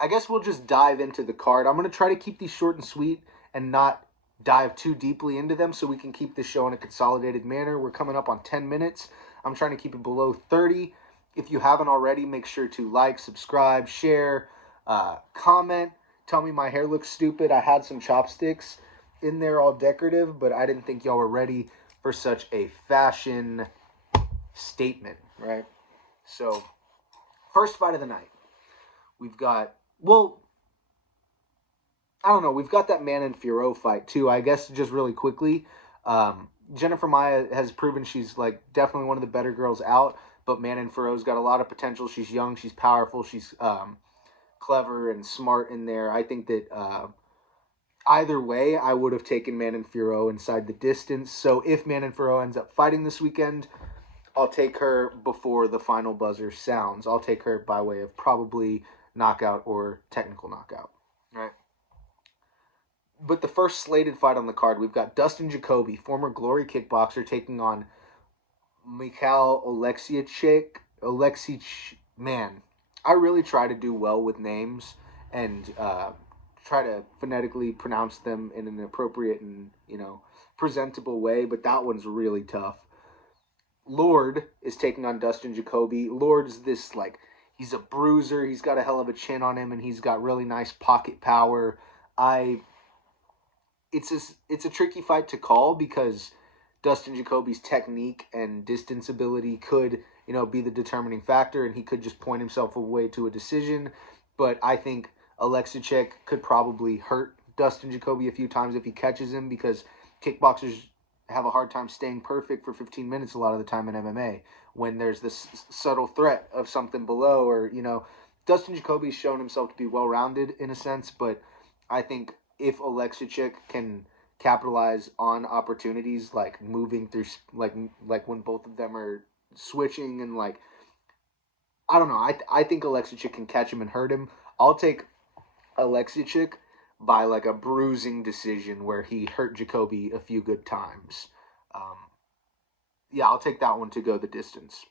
I guess we'll just dive into the card. I'm going to try to keep these short and sweet and not dive too deeply into them so we can keep this show in a consolidated manner. We're coming up on 10 minutes. I'm trying to keep it below 30. If you haven't already, make sure to like, subscribe, share, comment. Tell me my hair looks stupid. I had some chopsticks in there all decorative, but I didn't think y'all were ready for such a fashion statement, right? So, first fight of the night. We've got, well, I don't know. We've got that Manon Fiorot fight too. I guess just really quickly, Jennifer Maia has proven she's like definitely one of the better girls out. But Manon Fiorot's got a lot of potential. She's young. She's powerful. She's clever and smart in there. I think that either way, I would have taken Manon Fiorot inside the distance. So if Manon Fiorot ends up fighting this weekend, I'll take her before the final buzzer sounds. I'll take her by way of probably knockout or technical knockout. Right. But the first slated fight on the card, we've got Dustin Jacoby, former Glory kickboxer, taking on Mikhail Oleksieczjuk. Man, I really try to do well with names and try to phonetically pronounce them in an appropriate and, presentable way, but that one's really tough. Lord is taking on Dustin Jacoby. Lord's this, he's a bruiser. He's got a hell of a chin on him, and he's got really nice pocket power. It's a tricky fight to call because Dustin Jacoby's technique and distance ability could, be the determining factor, and he could just point himself away to a decision. But I think Oleksieczjuk could probably hurt Dustin Jacoby a few times if he catches him, because kickboxers have a hard time staying perfect for 15 minutes a lot of the time in MMA when there's this subtle threat of something below, or, Dustin Jacoby's shown himself to be well-rounded in a sense, but I think if Oleksieczjuk can capitalize on opportunities like moving through, like when both of them are switching and I don't know, I think Oleksieczjuk can catch him and hurt him. I'll take Oleksieczjuk by a bruising decision where he hurt Jacoby a few good times. I'll take that one to go the distance.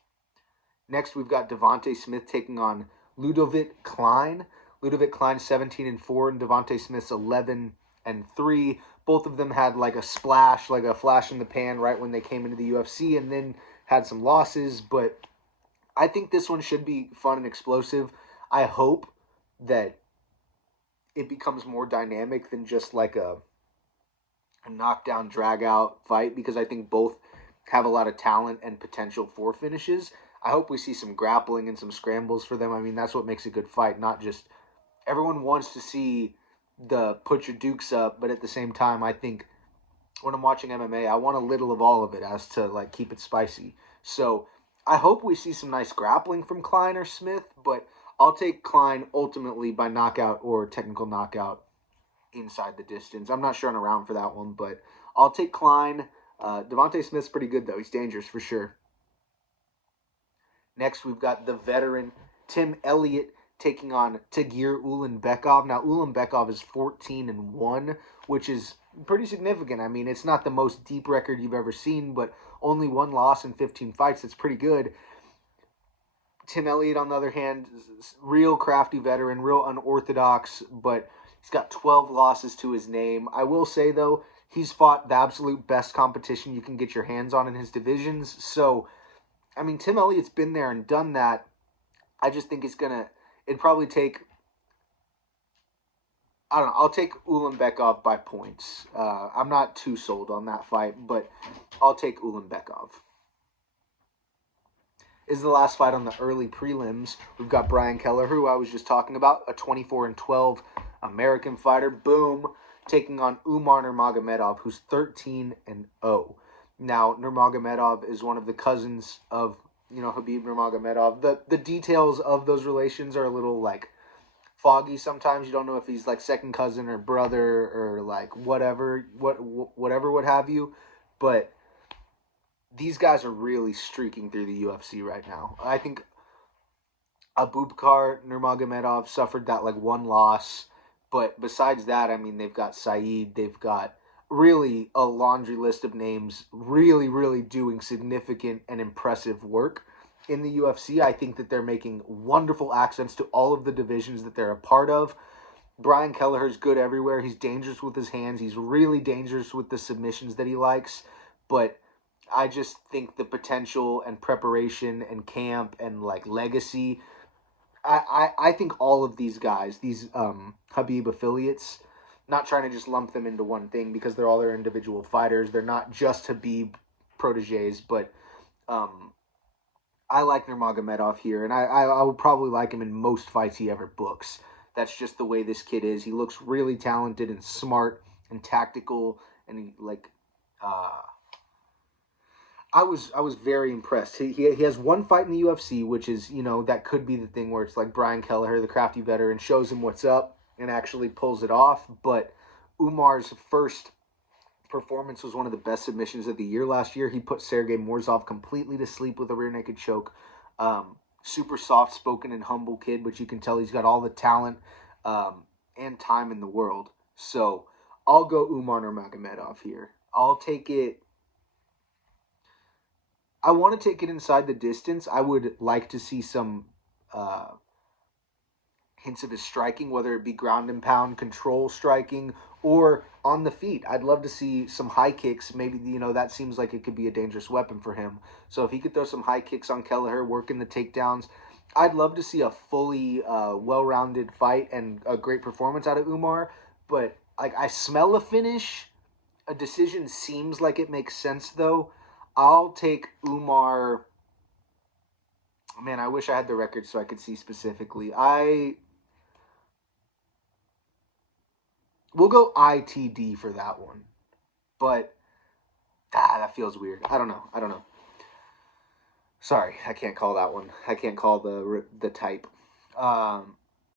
Next, we've got Devonta Smith taking on Ludovit Klein. Ludovit Klein 17-4 and Devonta Smith's 11-3. Both of them had a splash, a flash in the pan right when they came into the UFC, and then had some losses. But I think this one should be fun and explosive. I hope that it becomes more dynamic than just a knockdown, drag out fight, because I think both have a lot of talent and potential for finishes. I hope we see some grappling and some scrambles for them. I mean, that's what makes a good fight, not just everyone wants to see the put your dukes up, but at the same time, I think when I'm watching MMA, I want a little of all of it as to keep it spicy. So I hope we see some nice grappling from Klein or Smith, but I'll take Klein ultimately by knockout or technical knockout inside the distance. I'm not sure on a round for that one, but I'll take Klein. Devonta Smith's pretty good, though. He's dangerous for sure. Next, we've got the veteran Tim Elliott taking on Taguir Ulanbekov. Now, Ulanbekov is 14-1, which is pretty significant. I mean, it's not the most deep record you've ever seen, but only one loss in 15 fights. It's pretty good. Tim Elliott, on the other hand, is real crafty veteran, real unorthodox, but he's got 12 losses to his name. I will say, though, he's fought the absolute best competition you can get your hands on in his divisions. So, I mean, Tim Elliott's been there and done that. I just think it'd probably take, I don't know, I'll take Ulanbekov by points. I'm not too sold on that fight, but I'll take Ulanbekov. This is the last fight on the early prelims. We've got Brian Kelleher, who I was just talking about, a 24-12 American fighter. Boom. Taking on Umar Nurmagomedov, who's 13-0. Now, Nurmagomedov is one of the cousins of, Khabib Nurmagomedov. The details of those relations are a little, foggy sometimes. You don't know if he's, second cousin or brother or, whatever what have you. But these guys are really streaking through the UFC right now. I think Abubakar Nurmagomedov suffered that, one loss. But besides that, I mean, they've got Saeed. They've got really a laundry list of names really, really doing significant and impressive work. in the UFC. I think that they're making wonderful accents to all of the divisions that they're a part of. Brian Kelleher's good everywhere. He's dangerous with his hands. He's really dangerous with the submissions that he likes. But I just think the potential and preparation and camp and like legacy, I think all of these guys, these Khabib affiliates, not trying to just lump them into one thing because they're all their individual fighters. They're not just Khabib proteges, but I like Nurmagomedov here, and I would probably like him in most fights he ever books. That's just the way this kid is. He looks really talented and smart and tactical, and he I was very impressed. He has one fight in the UFC, which is, that could be the thing where it's like Brian Kelleher, the crafty veteran, shows him what's up and actually pulls it off. But Umar's first performance was one of the best submissions of the year last year. He put Sergey Morzov completely to sleep with a rear naked choke. Super soft-spoken and humble kid, but you can tell he's got all the talent and time in the world. So I'll go Umar Nurmagomedov here. I'll take it. I want to take it inside the distance. I would like to see some hints of his striking, whether it be ground and pound, control striking, or on the feet. I'd love to see some high kicks. Maybe, that seems like it could be a dangerous weapon for him. So if he could throw some high kicks on Kelleher, working the takedowns, I'd love to see a fully well-rounded fight and a great performance out of Umar. But I smell a finish. A decision seems like it makes sense, though. I'll take Umar. Man, I wish I had the record so I could see specifically. We'll go ITD for that one. But that feels weird. I don't know. Sorry, I can't call that one. I can't call the type.